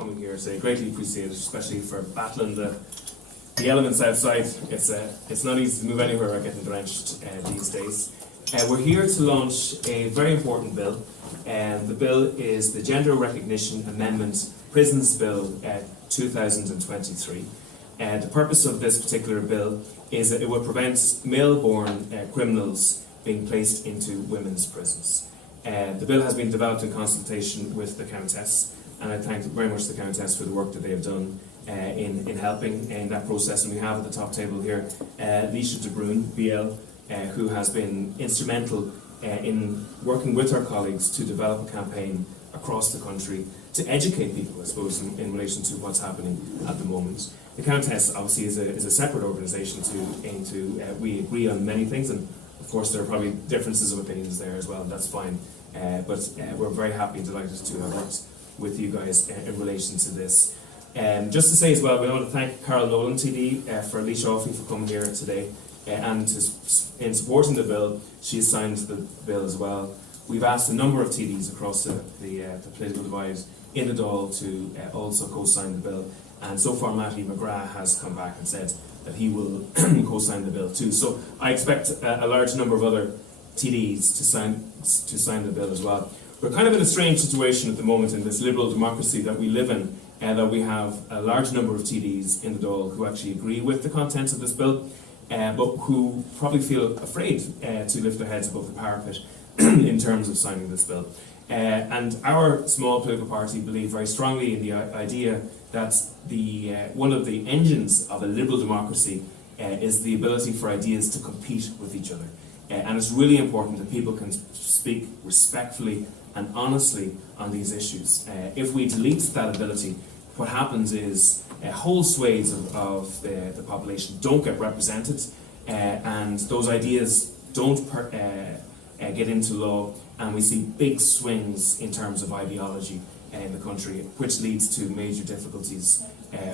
coming here today. Greatly appreciated, especially for battling the elements outside. It's not easy to move anywhere without getting drenched these days. We're here to launch a very important bill. The bill is the Gender Recognition Amendment Prisons Bill 2023. The purpose of this particular bill is that it will prevent male-born criminals being placed into women's prisons. The bill has been developed in consultation with the Countess, and I thank very much the Countess for the work that they have done in helping in that process. And we have at the top table here Laoise de Brún BL, who has been instrumental in working with her colleagues to develop a campaign across the country to educate people, I suppose, in relation to what's happening at the moment. The Countess obviously is a separate organisation we agree on many things, and of course there are probably differences of opinions there as well, and that's fine. But we're very happy and delighted to have worked with you guys in relation to this. Just to say as well, we want to thank Carol Nolan TD for Laoise Offey for coming here today, and in supporting the bill. She has signed the bill as well. We've asked a number of TDs across the political divide in the Dáil to also co-sign the bill, and so far Matty McGrath has come back and said that he will co-sign the bill too. So I expect a large number of other TDs to sign the bill as well. We're kind of in a strange situation at the moment in this liberal democracy that we live in, that we have a large number of TDs in the Dáil who actually agree with the contents of this bill, but who probably feel afraid to lift their heads above the parapet in terms of signing this bill. And our small political party believe very strongly in the idea that one of the engines of a liberal democracy is the ability for ideas to compete with each other. And it's really important that people can speak respectfully and honestly on these issues. If we delete that ability, what happens is whole swathes of the population don't get represented, and those ideas don't get into law, and we see big swings in terms of ideology in the country, which leads to major difficulties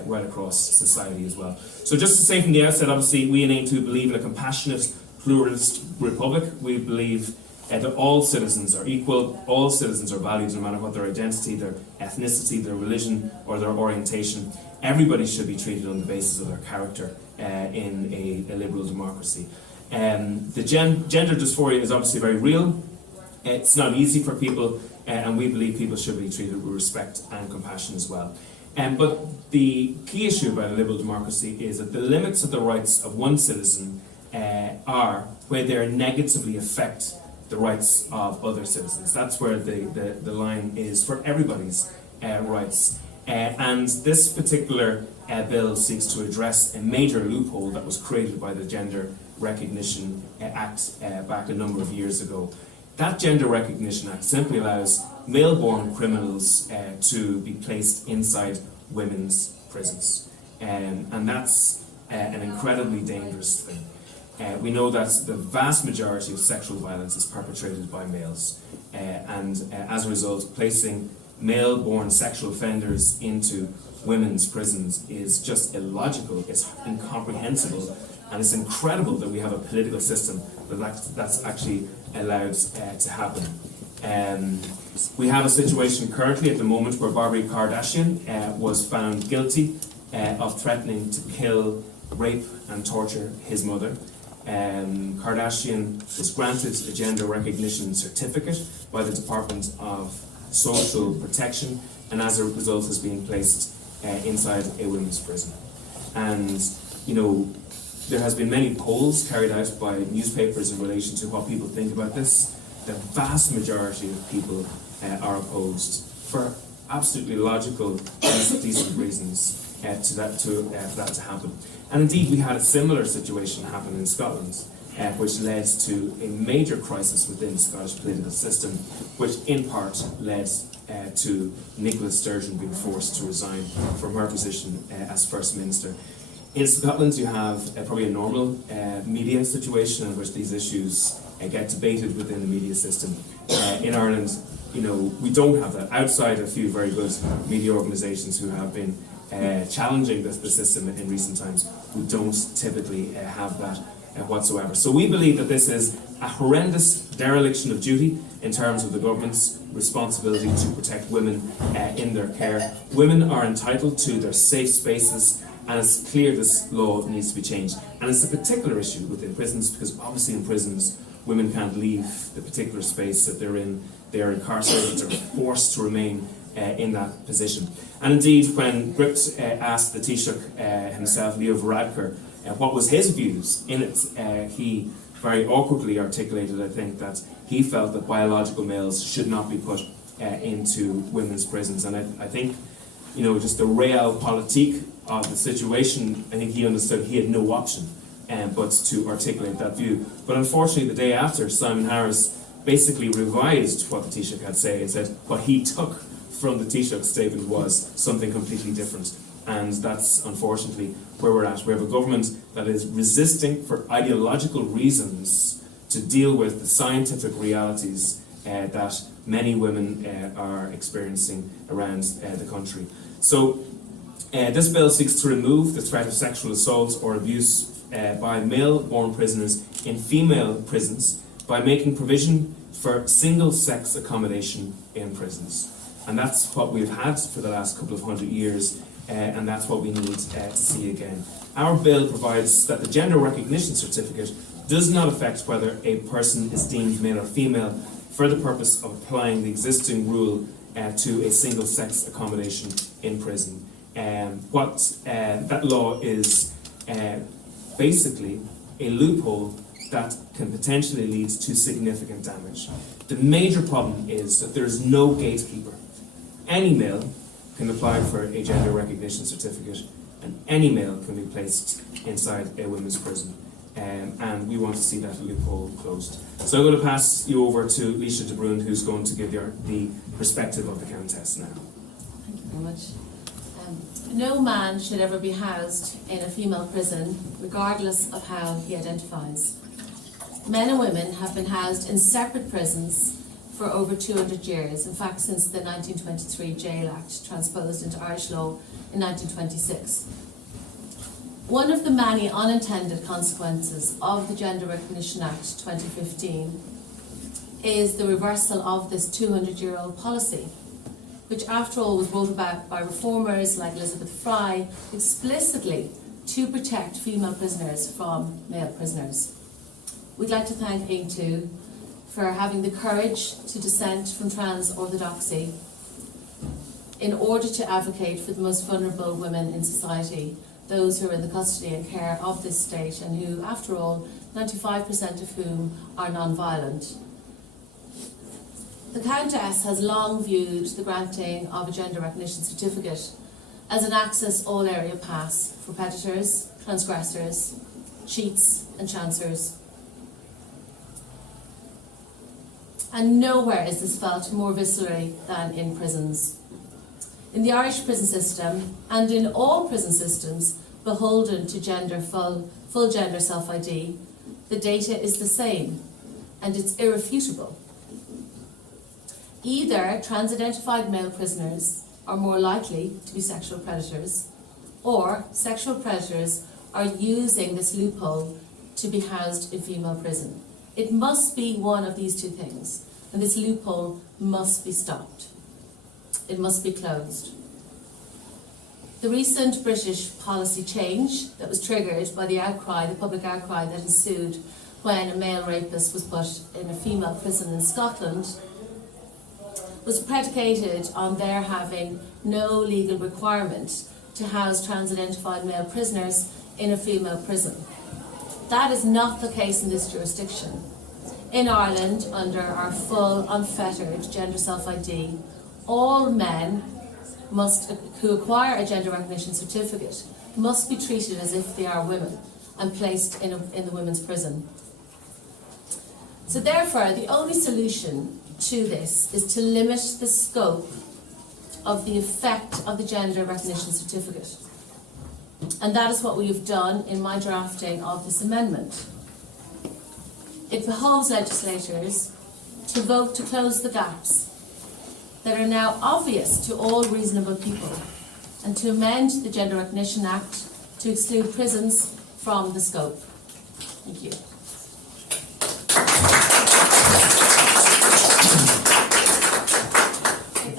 right across society as well. So just to say from the outset, obviously we in A2 believe in a compassionate, pluralist republic. We believe that all citizens are equal, all citizens are valued no matter what their identity, their ethnicity, their religion or their orientation. Everybody should be treated on the basis of their character in a liberal democracy. The gender dysphoria is obviously very real. It's not easy for people, and we believe people should be treated with respect and compassion as well. But the key issue about a liberal democracy is that the limits of the rights of one citizen are where they negatively affect the rights of other citizens. That's where the line is for everybody's rights. And this particular bill seeks to address a major loophole that was created by the Gender Recognition Act back a number of years ago. That Gender Recognition Act simply allows male-born criminals to be placed inside women's prisons. And that's an incredibly dangerous thing. We know that the vast majority of sexual violence is perpetrated by males, and as a result, placing male-born sexual offenders into women's prisons is just illogical, it's incomprehensible, and it's incredible that we have a political system that's actually allowed to happen. We have a situation currently at the moment where Barbara Kardashian was found guilty of threatening to kill, rape and torture his mother. Kardashian was granted a gender recognition certificate by the Department of Social Protection, and as a result has been placed inside a women's prison. And there has been many polls carried out by newspapers in relation to what people think about this. The vast majority of people are opposed for absolutely logical, decent reasons for that to happen. And indeed, we had a similar situation happen in Scotland, which led to a major crisis within the Scottish political system, which in part led to Nicola Sturgeon being forced to resign from her position as First Minister. In Scotland, you have probably a normal media situation in which these issues get debated within the media system. In Ireland, we don't have that. Outside a few very good media organisations who have been challenging the system in recent times, we don't typically have that whatsoever. So we believe that this is a horrendous dereliction of duty in terms of the government's responsibility to protect women in their care. Women are entitled to their safe spaces, and it's clear this law needs to be changed. And it's a particular issue within prisons, because obviously in prisons women can't leave the particular space that they're in. They are incarcerated, they're forced to remain in that position. And indeed, when Gript asked the Taoiseach himself, Leo Varadkar, what was his views in it, he very awkwardly articulated, I think, that he felt that biological males should not be put into women's prisons. And I think, you know, just the realpolitik of the situation, I think he understood he had no option but to articulate that view. But unfortunately, the day after, Simon Harris basically revised what the Taoiseach had said and said what he took from the Taoiseach's statement was something completely different. And that's unfortunately where we're at. We have a government that is resisting for ideological reasons to deal with the scientific realities that many women are experiencing around the country. So this bill seeks to remove the threat of sexual assault or abuse by male-born prisoners in female prisons by making provision for single-sex accommodation in prisons. And that's what we've had for the last couple of 100 years, and that's what we need to see again. Our bill provides that the gender recognition certificate does not affect whether a person is deemed male or female for the purpose of applying the existing rule to a single-sex accommodation in prison. That law is basically a loophole that can potentially lead to significant damage. The major problem is that there is no gatekeeper. Any male can apply for a gender recognition certificate, and any male can be placed inside a women's prison. And we want to see that loophole closed. So I'm going to pass you over to Laoise de Brún, who's going to give the perspective of the Countess now. Thank you very much. No man should ever be housed in a female prison, regardless of how he identifies. Men and women have been housed in separate prisons for over 200 years, in fact since the 1923 Jail Act transposed into Irish law in 1926. One of the many unintended consequences of the Gender Recognition Act 2015 is the reversal of this 200-year-old policy, which after all was brought about by reformers like Elizabeth Fry explicitly to protect female prisoners from male prisoners. We'd like to thank Ing2 for having the courage to dissent from trans-orthodoxy in order to advocate for the most vulnerable women in society, those who are in the custody and care of this state and who, after all, 95% of whom are non-violent. The Countess has long viewed the granting of a gender recognition certificate as an access all area pass for predators, transgressors, cheats and chancers. And nowhere is this felt more viscerally than in prisons. In the Irish prison system, and in all prison systems beholden to full gender self-ID, the data is the same, and it's irrefutable. Either trans-identified male prisoners are more likely to be sexual predators, or sexual predators are using this loophole to be housed in female prison. It must be one of these two things, and this loophole must be stopped. It must be closed. The recent British policy change that was triggered by the public outcry that ensued when a male rapist was put in a female prison in Scotland, was predicated on their having no legal requirement to house trans-identified male prisoners in a female prison. That is not the case in this jurisdiction. In Ireland, under our full, unfettered gender self-ID, all men who acquire a gender recognition certificate must be treated as if they are women and placed in the women's prison. So therefore, the only solution to this is to limit the scope of the effect of the gender recognition certificate. And that is what we have done in my drafting of this amendment. It behoves legislators to vote to close the gaps that are now obvious to all reasonable people and to amend the Gender Recognition Act to exclude prisons from the scope. Thank you.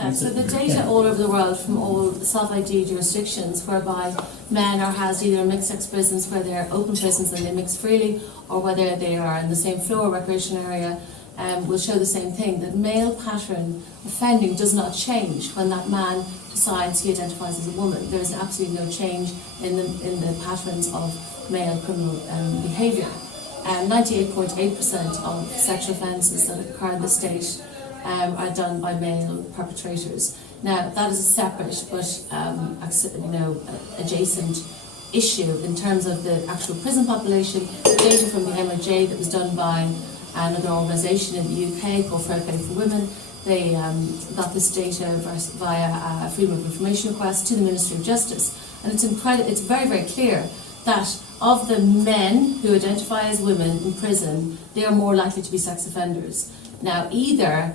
Yeah, so the data all over the world from all self-ID jurisdictions whereby men are housed either in mixed-sex prisons where they're open prisons and they mix freely, or whether they are in the same floor recreation area, will show the same thing, that male pattern offending does not change when that man decides he identifies as a woman. There is absolutely no change in the patterns of male criminal behaviour. 98.8% of sexual offences that occur in the state are done by male perpetrators. Now, that is a separate but adjacent issue in terms of the actual prison population. The data from the MOJ that was done by another organisation in the UK called Fair Play for Women, they got this data via a Freedom of Information request to the Ministry of Justice, and it's very, very clear that of the men who identify as women in prison, they are more likely to be sex offenders. Now, either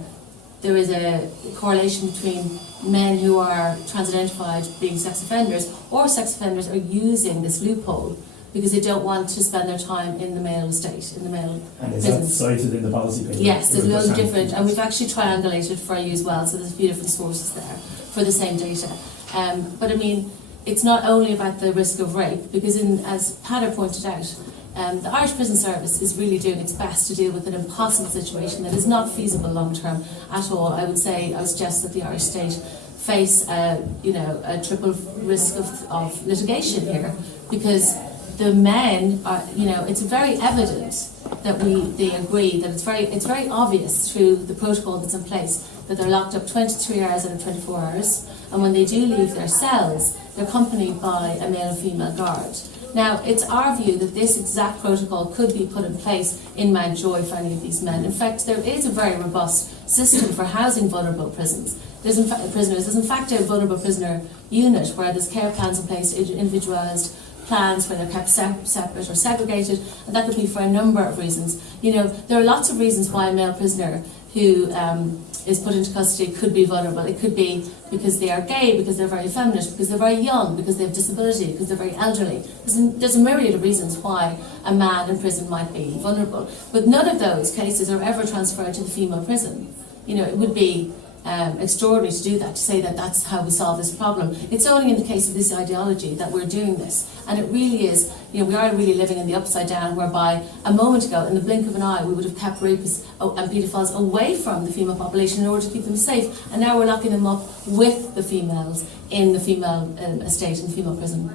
there is a correlation between men who are trans-identified being sex offenders, or sex offenders are using this loophole because they don't want to spend their time in the male estate, in the male And is prison. that cited in the policy paper? Yes, there's loads of different, and we've actually triangulated for you as well, so there's a few different sources there for the same data. But I mean, it's not only about the risk of rape, because as Peadar pointed out, the Irish Prison Service is really doing its best to deal with an impossible situation that is not feasible long term at all. I would suggest that the Irish state face a triple risk of litigation here, because the men are, it's very evident that they agree that it's very obvious through the protocol that's in place that they're locked up 23 hours out of 24 hours, and when they do leave their cells, they're accompanied by a male and female guard. Now, it's our view that this exact protocol could be put in place in Mountjoy for any of these men. In fact, there is a very robust system for housing vulnerable prisoners. There's in fact a vulnerable prisoner unit where there's care plans in place, individualised plans where they're kept separate or segregated, and that could be for a number of reasons. There are lots of reasons why a male prisoner who is put into custody could be vulnerable. It could be because they are gay, because they're very effeminate, because they're very young, because they have disability, because they're very elderly. There's a myriad of reasons why a man in prison might be vulnerable. But none of those cases are ever transferred to the female prison. It would be extraordinary to do that, to say that that's how we solve this problem. It's only in the case of this ideology that we're doing this. And it really is, we are really living in the upside down, whereby a moment ago, in the blink of an eye, we would have kept rapists and paedophiles away from the female population in order to keep them safe. And now we're locking them up with the females in the female estate, in the female prison.